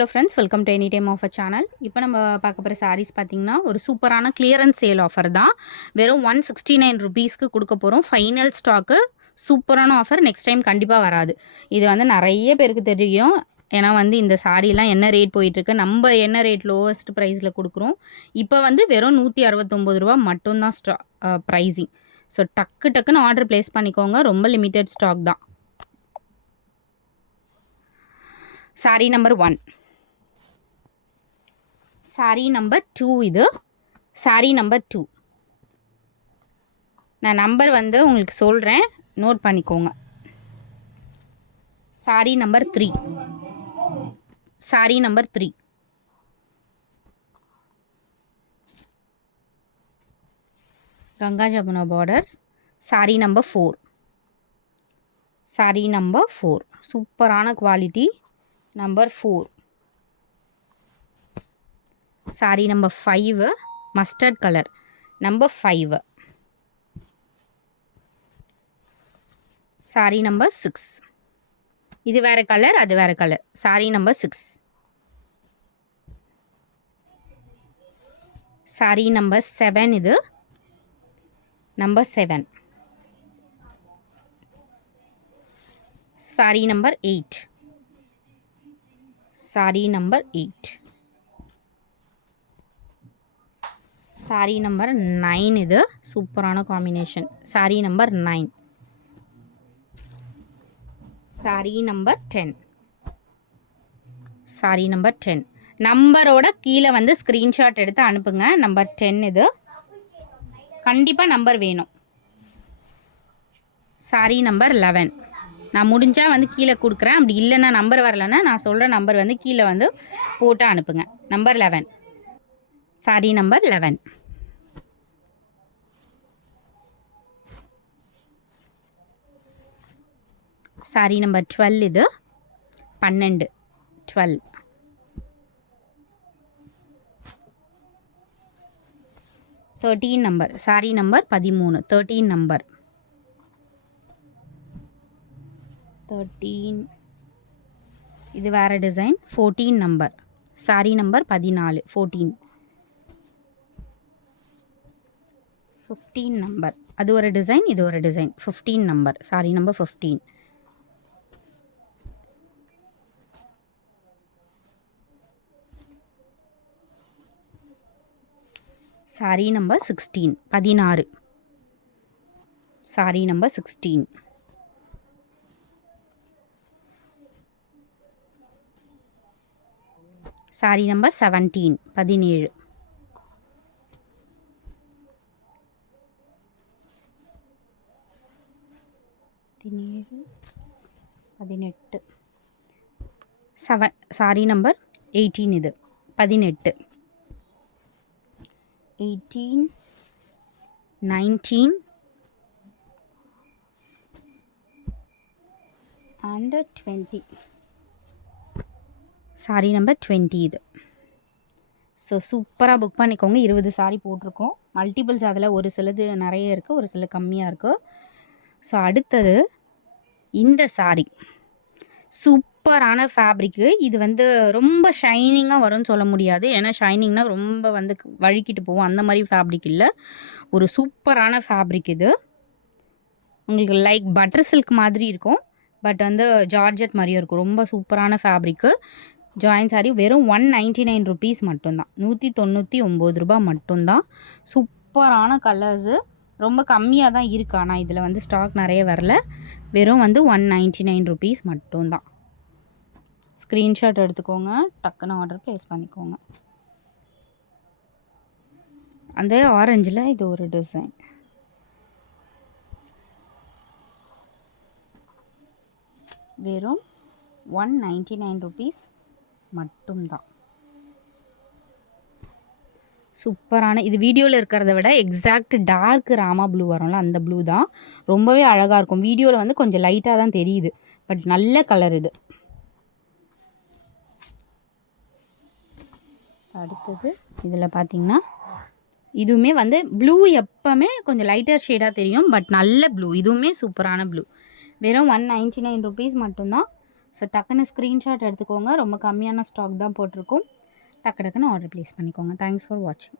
Hello friends, welcome to any time offer channel. இப்போ நம்ம பார்க்க போகிற சாரீஸ் பார்த்திங்கன்னா ஒரு சூப்பரான கிளியரன்ஸ் சேல் ஆஃபர் தான். வெறும் 169 ருபீஸ்க்கு கொடுக்க போகிறோம். Final stock. சூப்பரான ஆஃபர். நெக்ஸ்ட் டைம் கண்டிப்பாக வராது. இது வந்து நிறைய பேருக்கு தெரியும். ஏன்னா வந்து இந்த சாரீலாம் என்ன ரேட் போயிட்டுருக்கு, நம்ம என்ன ரேட் லோவஸ்ட் ப்ரைஸில் கொடுக்குறோம். இப்போ வந்து வெறும் 169 ரூபா மட்டும்தான் ப்ரைஸிங். ஸோ டக்குன்னு ஆர்டர் ப்ளேஸ் பண்ணிக்கோங்க. ரொம்ப லிமிட்டட் ஸ்டாக் தான். Sari number 1, sari number 2. இது சாரீ நம்பர் 2. நான் நம்பர் வந்து உங்களுக்கு சொல்கிறேன், நோட் பண்ணிக்கோங்க. Sari number 3, sari number 3. Ganga Jamuna borders. Sari number 4, sari number 4. சூப்பரான quality. Number 4. Sari number 5, mustard colour. Number 5. Sari number 6. இது வேறு கலர், அது வேறு colour. Sari number 6. Sari number 7. இது number 7. Sari number 8. Sari number 8. Sari number 9. இது சூப்பரான combination. Sari number 9. Sari number 10. Sari number 10. நம்பரோட கீழே வந்து ஸ்க்ரீன்ஷாட் எடுத்து அனுப்புங்க. நம்பர் 10. இது கண்டிப்பாக நம்பர் வேணும். சாரீ நம்பர் 11. நான் முடிஞ்சால் வந்து கீழே கொடுக்குறேன். அப்படி இல்லைன்னா நம்பர் வரலைன்னா நான் சொல்கிற நம்பர் வந்து கீழே வந்து போட்டு அனுப்புங்க. Number 11. Sari number 11. Sari number 12. இது 12. 12. 13 நம்பர். சாரீ நம்பர் 13. 13 நம்பர். 13. இது வேறு design. 14 number. Sari number 14. 14. 15 number. அது ஒரு டிசைன், இது ஒரு design. 15 number. Sari number 15. Sari number 16. 16. Sari number 16. Sari number 17. 17. 18. Sari number 18. இது 18. 18, 19 and 20. சாரீ நம்பர் 20. இது ஸோ சூப்பராக புக் பண்ணிக்கோங்க. 20 சாரீ போட்டிருக்கோம். மல்டிபிள்ஸ் அதில் ஒரு சிலது நிறைய இருக்குது, ஒரு சில கம்மியாக இருக்குது. ஸோ அடுத்தது இந்த சாரீ சூப்பரான ஃபேப்ரிக்கு. இது வந்து ரொம்ப ஷைனிங்காக வரும்னு சொல்ல முடியாது. ஏன்னா ஷைனிங்னா ரொம்ப வந்து வழுக்கிட்டு போகும். அந்த மாதிரி ஃபேப்ரிக் இல்லை. ஒரு சூப்பரான ஃபேப்ரிக். இது உங்களுக்கு லைக் பட்டர் சில்க் மாதிரி இருக்கும். பட் வந்து ஜார்ஜெட் மாதிரியும் இருக்கும். ரொம்ப சூப்பரான ஃபேப்ரிக்கு. ஜாயின் சாரீ வெறும் 199 ருபீஸ் மட்டும்தான். 199 ரூபா மட்டும்தான். சூப்பரான கலர்ஸு. ரொம்ப கம்மியாக தான் இருக்குது. ஆனால் இதில் வந்து ஸ்டாக் நிறைய வரல. வெறும் வந்து 199 ருபீஸ் மட்டும்தான். ஸ்க்ரீன்ஷாட் எடுத்துக்கோங்க. டக்குன்னு ஆர்டர் ப்ளேஸ் பண்ணிக்கோங்க. அந்த ஆரஞ்சில் இது ஒரு டிசைன். வெறும் 199 ருபீஸ் மட்டும்தான். சூப்பரான இது வீடியோவில் இருக்கிறத விட எக்ஸாக்ட் டார்க் ராமா ப்ளூ வரும்ல, அந்த ப்ளூ தான். ரொம்பவே அழகாக இருக்கும். வீடியோவில் வந்து கொஞ்சம் லைட்டாக தான் தெரியுது, பட் நல்ல கலர் இது. அடுத்தது இதில் பார்த்திங்கன்னா இதுவுமே வந்து ப்ளூ எப்போவுமே கொஞ்சம் லைட்டர் ஷேடாக தெரியும், பட் நல்ல ப்ளூ. இதுவுமே சூப்பரான ப்ளூ. வெறும் 199 ருபீஸ் மட்டும்தான். ஸோ டக்குன்னு ஸ்க்ரீன்ஷாட் எடுத்துக்கோங்க. ரொம்ப கம்மியான ஸ்டாக் தான் போட்டிருக்கோம். டக்கு டக்குன்னு ஆர்டர் ப்ளேஸ் பண்ணிக்கோங்க. தேங்க்ஸ் ஃபார் வாட்சிங்.